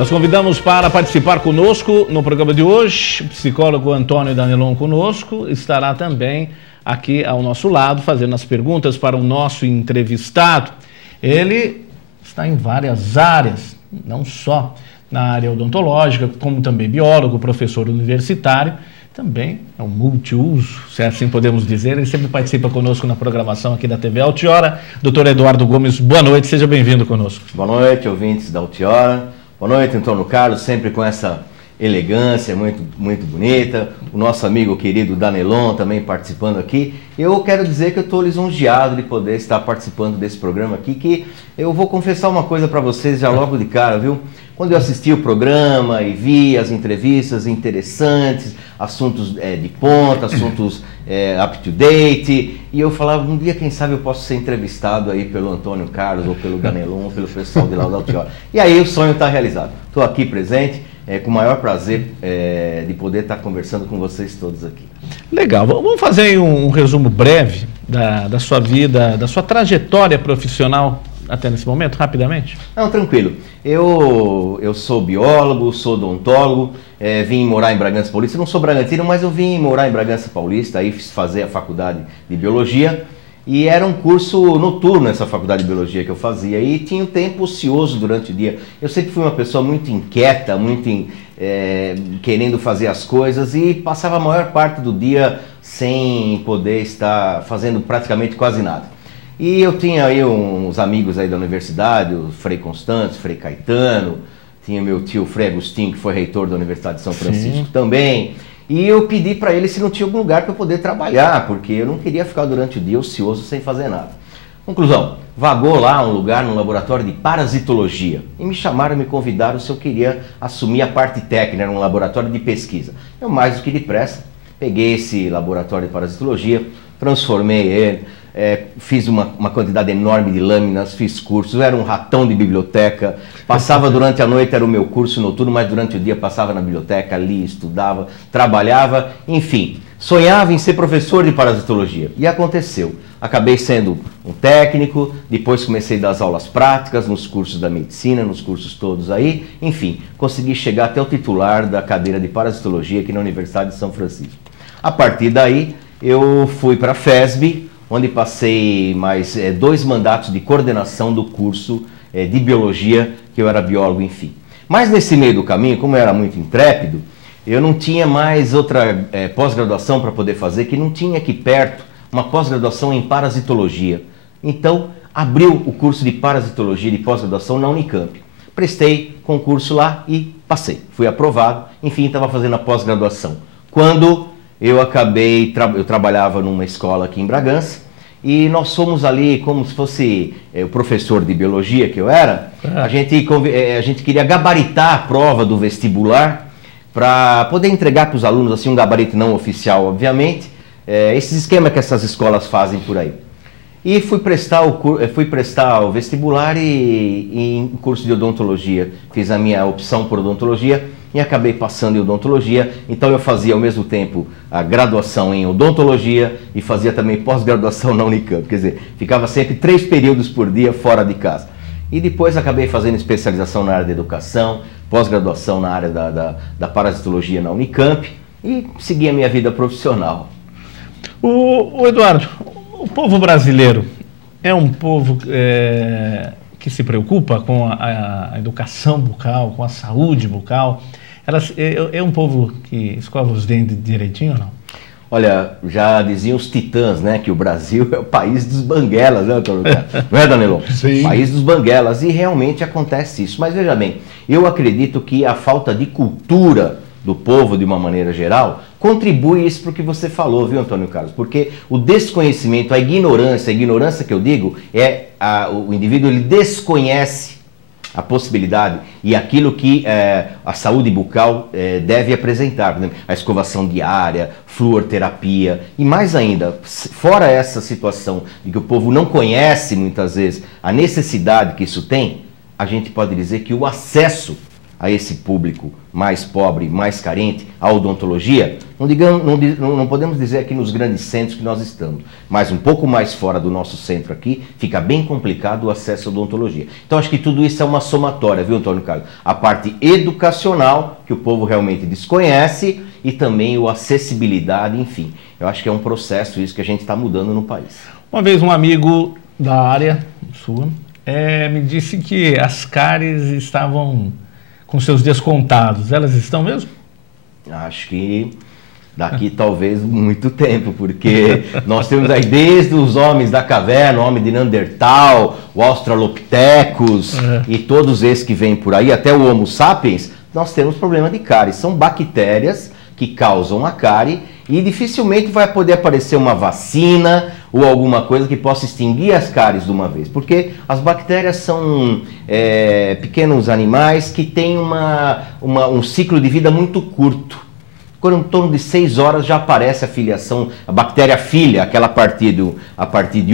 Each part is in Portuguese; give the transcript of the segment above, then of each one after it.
Nós convidamos para participar conosco no programa de hoje o psicólogo Antônio Danelon conosco, estará também aqui ao nosso lado fazendo as perguntas para o nosso entrevistado. Ele está em várias áreas, não só na área odontológica, como também biólogo, professor universitário, também é um multiuso, se assim podemos dizer. Ele sempre participa conosco na programação aqui da TV Altiora. Doutor Eduardo Gomes, boa noite, seja bem-vindo conosco. Boa noite, ouvintes da Altiora. Boa noite, Antônio Carlos, sempre com essa elegância muito bonita. O nosso amigo querido Danelon também participando aqui. Eu quero dizer que eu estou lisonjeado de poder estar participando desse programa aqui, que eu vou confessar uma coisa para vocês já logo de cara, viu? Quando eu assisti o programa e vi as entrevistas interessantes, assuntos de ponta, assuntos up to date, e eu falava, um dia quem sabe eu posso ser entrevistado aí pelo Antônio Carlos, ou pelo Danelon, ou pelo pessoal de lá da Altiora. E aí o sonho está realizado. Estou aqui presente, com o maior prazer de poder estar conversando com vocês todos aqui. Legal, vamos fazer aí um resumo breve da sua vida, da sua trajetória profissional até nesse momento, rapidamente? Não, tranquilo. Eu sou biólogo, sou odontólogo, vim morar em Bragança Paulista. Eu não sou bragantino, mas eu vim morar em Bragança Paulista, aí fiz fazer a faculdade de biologia. E era um curso noturno essa faculdade de biologia que eu fazia, e tinha um tempo ocioso durante o dia. Eu sempre fui uma pessoa muito inquieta, querendo fazer as coisas, e passava a maior parte do dia sem poder estar fazendo praticamente quase nada. E eu tinha aí uns amigos aí da universidade, o Frei Constante, Frei Caetano, tinha meu tio Frei Agostinho, que foi reitor da Universidade de São Francisco também. E eu pedi para ele se não tinha algum lugar para eu poder trabalhar, porque eu não queria ficar durante o dia ocioso sem fazer nada. Conclusão, vagou lá um lugar no laboratório de parasitologia. E me chamaram, me convidaram se eu queria assumir a parte técnica, era um laboratório de pesquisa. Eu mais do que depressa, peguei esse laboratório de parasitologia, transformei ele, fiz uma quantidade enorme de lâminas, fiz cursos, eu era um ratão de biblioteca, passava durante a noite, era o meu curso noturno, mas durante o dia passava na biblioteca, lia, estudava, trabalhava, enfim, sonhava em ser professor de parasitologia. E aconteceu, acabei sendo um técnico, depois comecei a dar as aulas práticas nos cursos da medicina, nos cursos todos aí, enfim, consegui chegar até o titular da cadeira de parasitologia aqui na Universidade de São Francisco. A partir daí, eu fui para a FESB, onde passei mais 2 mandatos de coordenação do curso de biologia, que eu era biólogo, enfim. Mas nesse meio do caminho, como eu era muito intrépido, eu não tinha mais outra pós-graduação para poder fazer, que não tinha aqui perto uma pós-graduação em parasitologia. Então, abriu o curso de parasitologia de pós-graduação na Unicamp. Prestei concurso lá e passei. Fui aprovado, enfim, estava fazendo a pós-graduação. Quando eu trabalhava numa escola aqui em Bragança, e nós fomos ali, como se fosse o professor de biologia que eu era, a gente queria gabaritar a prova do vestibular para poder entregar para os alunos assim, um gabarito não oficial, obviamente, esses esquemas que essas escolas fazem por aí. E fui prestar o vestibular em curso de odontologia. Fiz a minha opção por odontologia e acabei passando em odontologia. Então eu fazia ao mesmo tempo a graduação em odontologia e fazia também pós-graduação na Unicamp. Quer dizer, ficava sempre 3 períodos por dia fora de casa. E depois acabei fazendo especialização na área da educação, pós-graduação na área da parasitologia na Unicamp e segui a minha vida profissional. O Eduardo, o povo brasileiro é um povo que se preocupa com a educação bucal, com a saúde bucal. É um povo que escova os dentes direitinho ou não? Olha, já diziam os titãs, né, que o Brasil é o país dos banguelas, né, Antônio Carlos? Não é, Danelon? Sim. País dos banguelas, e realmente acontece isso. Mas veja bem, eu acredito que a falta de cultura do povo, de uma maneira geral, contribui isso para o que você falou, viu, Antônio Carlos? Porque o desconhecimento, a ignorância que eu digo, o indivíduo ele desconhece a possibilidade e aquilo que a saúde bucal deve apresentar, por exemplo, a escovação diária, fluorterapia e mais ainda, fora essa situação de que o povo não conhece muitas vezes a necessidade que isso tem, a gente pode dizer que o acesso a esse público mais pobre, mais carente, a odontologia, não podemos dizer aqui nos grandes centros que nós estamos, mas um pouco mais fora do nosso centro aqui, fica bem complicado o acesso à odontologia. Então acho que tudo isso é uma somatória, viu, Antônio Carlos? A parte educacional, que o povo realmente desconhece, e também a acessibilidade, enfim. Eu acho que é um processo isso que a gente está mudando no país. Uma vez um amigo da área sua me disse que as cáries estavam com seus dias contados. Elas estão mesmo? Acho que daqui talvez muito tempo, porque nós temos aí desde os homens da caverna, o homem de Neandertal, o Australopithecus e todos esses que vêm por aí, até o Homo sapiens, nós temos problema de cárie. São bactérias que causam a cárie e dificilmente vai poder aparecer uma vacina ou alguma coisa que possa extinguir as cáries de uma vez, porque as bactérias são pequenos animais que têm um ciclo de vida muito curto. Quando em torno de 6 horas já aparece a filiação, a bactéria filha, aquela a partir de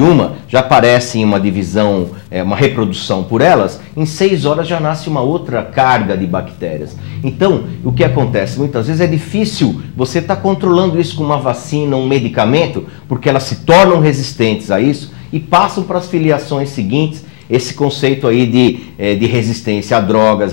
uma, já aparece em uma divisão, uma reprodução por elas, em 6 horas já nasce uma outra carga de bactérias. Então, o que acontece? Muitas vezes é difícil você estar controlando isso com uma vacina, um medicamento, porque elas se tornam resistentes a isso e passam para as filiações seguintes. Esse conceito aí de resistência a drogas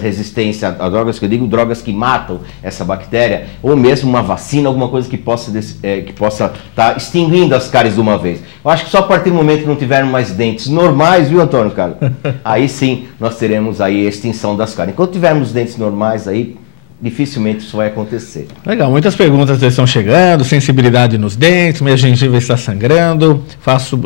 que eu digo, drogas que matam essa bactéria, ou mesmo uma vacina, alguma coisa que possa estar extinguindo as cáries de uma vez. Eu acho que só a partir do momento que não tivermos mais dentes normais, viu, Antônio Carlos? Aí sim, nós teremos aí a extinção das cáries. Enquanto tivermos dentes normais aí, dificilmente isso vai acontecer. Legal, muitas perguntas estão chegando, sensibilidade nos dentes, minha gengiva está sangrando, faço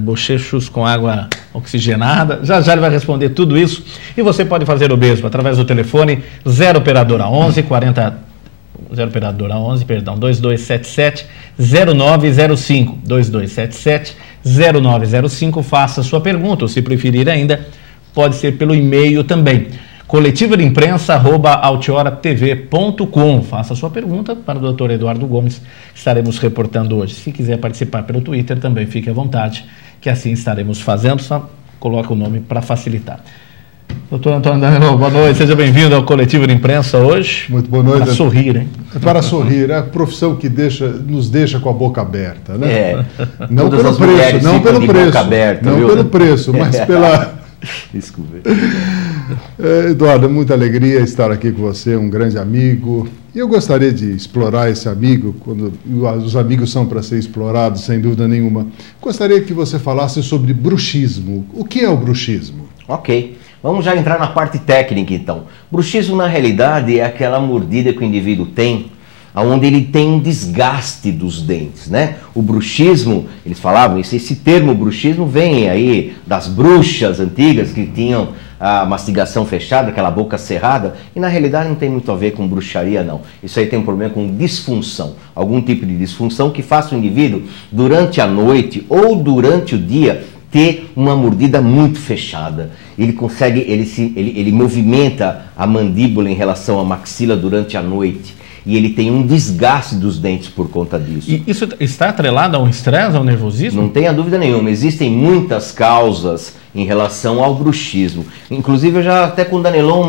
bochechos com água oxigenada, já ele vai responder tudo isso e você pode fazer o mesmo através do telefone 0 operadora 11 2277 0905, 2277 0905, faça sua pergunta, ou se preferir ainda, pode ser pelo e-mail também. coletivodeimprensas@altioratv.com. Faça a sua pergunta para o Dr. Eduardo Gomes, estaremos reportando hoje. Se quiser participar pelo Twitter também, fique à vontade, que assim estaremos fazendo, só coloca o nome para facilitar. Doutor Antônio Danilo, boa noite, seja bem-vindo ao Coletivo de Imprensa hoje. Muito boa noite. Para sorrir, hein? Para sorrir, é a profissão que nos deixa com a boca aberta, né? Não Todas pelo preço, não pelo preço, aberta, não pelo preço, mas pela... Desculpe. Eduardo, é muita alegria estar aqui com você, um grande amigo. E eu gostaria de explorar esse amigo, quando os amigos são para ser explorados, sem dúvida nenhuma. Gostaria que você falasse sobre bruxismo. O que é o bruxismo? Ok. Vamos já entrar na parte técnica, então. Bruxismo, na realidade, é aquela mordida que o indivíduo tem, onde ele tem um desgaste dos dentes, né? O bruxismo, eles falavam, esse termo bruxismo vem aí das bruxas antigas que tinham a mastigação fechada, aquela boca cerrada, e na realidade não tem muito a ver com bruxaria, não. Isso aí tem um problema com disfunção, algum tipo de disfunção que faça o indivíduo, durante a noite ou durante o dia, ter uma mordida muito fechada. Ele consegue, ele movimenta a mandíbula em relação à maxila durante a noite. E ele tem um desgaste dos dentes por conta disso. E isso está atrelado a um estresse, ao nervosismo? Não tenha dúvida nenhuma. Existem muitas causas em relação ao bruxismo. Inclusive, eu já até com o Danilão,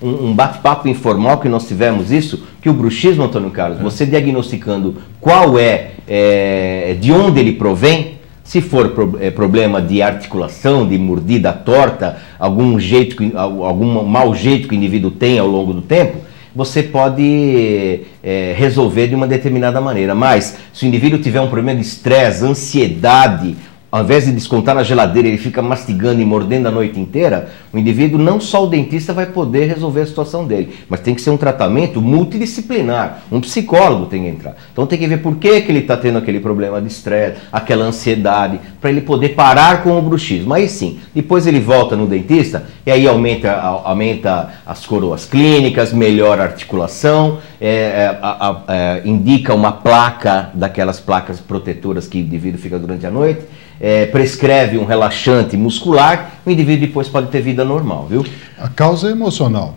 um bate-papo informal que nós tivemos isso, que o bruxismo, Antônio Carlos, você diagnosticando qual de onde ele provém, se for problema de articulação, de mordida torta, algum mau jeito que o indivíduo tem ao longo do tempo, você pode resolver de uma determinada maneira. Mas se o indivíduo tiver um problema de estresse, ansiedade, ao invés de descontar na geladeira, ele fica mastigando e mordendo a noite inteira, o indivíduo, não só o dentista vai poder resolver a situação dele, mas tem que ser um tratamento multidisciplinar, um psicólogo tem que entrar. Então tem que ver por que ele está tendo aquele problema de estresse, aquela ansiedade, para ele poder parar com o bruxismo. Aí sim, depois ele volta no dentista e aí aumenta as coroas clínicas, melhora a articulação, indica uma placa, daquelas placas protetoras que o indivíduo fica durante a noite, prescreve um relaxante muscular, o indivíduo depois pode ter vida normal, viu? A causa é emocional.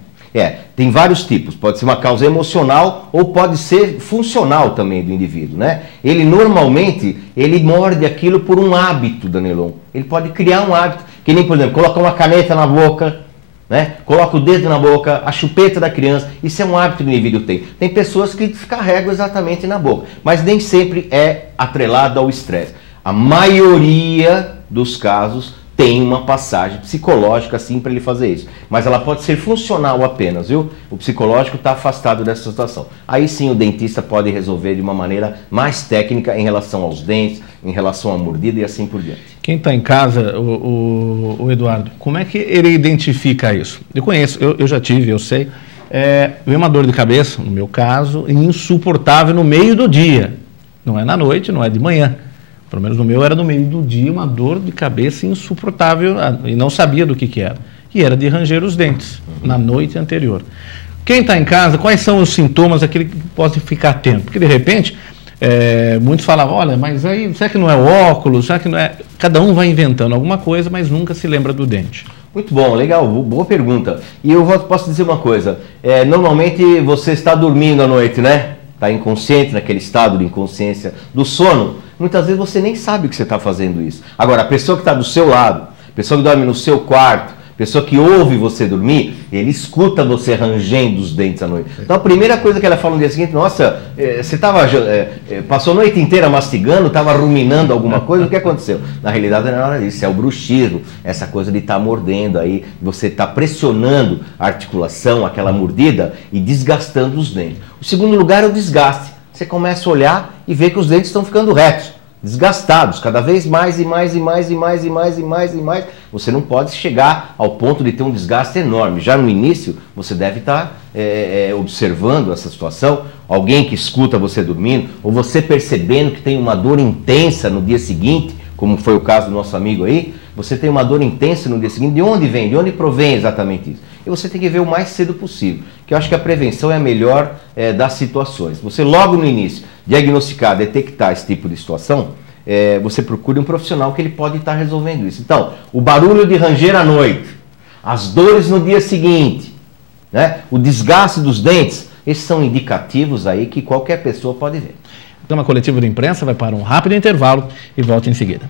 Tem vários tipos, pode ser uma causa emocional ou pode ser funcional também do indivíduo, né? Ele normalmente, ele morde aquilo por um hábito, Danilon. Ele pode criar um hábito, que nem, por exemplo, colocar uma caneta na boca, né? Coloca o dedo na boca, a chupeta da criança, isso é um hábito que o indivíduo tem. Tem pessoas que carregam exatamente na boca, mas nem sempre é atrelado ao estresse. A maioria dos casos tem uma passagem psicológica assim para ele fazer isso, mas ela pode ser funcional apenas, viu? O psicológico está afastado dessa situação. Aí sim o dentista pode resolver de uma maneira mais técnica em relação aos dentes, em relação à mordida e assim por diante. Quem está em casa, o Eduardo, como é que ele identifica isso? Eu conheço, eu já tive, eu sei, vem uma dor de cabeça, no meu caso, insuportável no meio do dia, não é na noite, não é de manhã. Pelo menos no meu era no meio do dia, uma dor de cabeça insuportável e não sabia do que era. E era de ranger os dentes na noite anterior. Quem está em casa, quais são os sintomas aquele que pode ficar atento? Porque de repente, muitos falavam, olha, mas aí, será que não é o óculos? Será que não é... Cada um vai inventando alguma coisa, mas nunca se lembra do dente. Muito bom, legal, boa pergunta. E eu posso dizer uma coisa, normalmente você está dormindo à noite, né? Está inconsciente, naquele estado de inconsciência do sono, muitas vezes você nem sabe que você está fazendo isso. Agora, a pessoa que está do seu lado, a pessoa que dorme no seu quarto, a pessoa que ouve você dormir, ele escuta você rangendo os dentes à noite. Então a primeira coisa que ela fala no dia seguinte, nossa, você passou a noite inteira mastigando, estava ruminando alguma coisa, o que aconteceu? Na realidade não é nada disso, é o bruxismo, essa coisa de estar mordendo aí, você está pressionando a articulação, aquela mordida e desgastando os dentes. O segundo lugar é o desgaste. Você começa a olhar e vê que os dentes estão ficando retos, desgastados, cada vez mais e mais e mais e mais e mais e mais e mais. Você não pode chegar ao ponto de ter um desgaste enorme. Já no início, você deve estar observando essa situação, alguém que escuta você dormindo, ou você percebendo que tem uma dor intensa no dia seguinte, como foi o caso do nosso amigo aí, você tem uma dor intensa no dia seguinte, de onde vem? De onde provém exatamente isso? E você tem que ver o mais cedo possível, que eu acho que a prevenção é a melhor das situações. Você logo no início diagnosticar, detectar esse tipo de situação, você procura um profissional que ele pode estar resolvendo isso. Então, o barulho de ranger à noite, as dores no dia seguinte, né? O desgaste dos dentes, esses são indicativos aí que qualquer pessoa pode ver. Então, a coletiva de imprensa vai para um rápido intervalo e volta em seguida.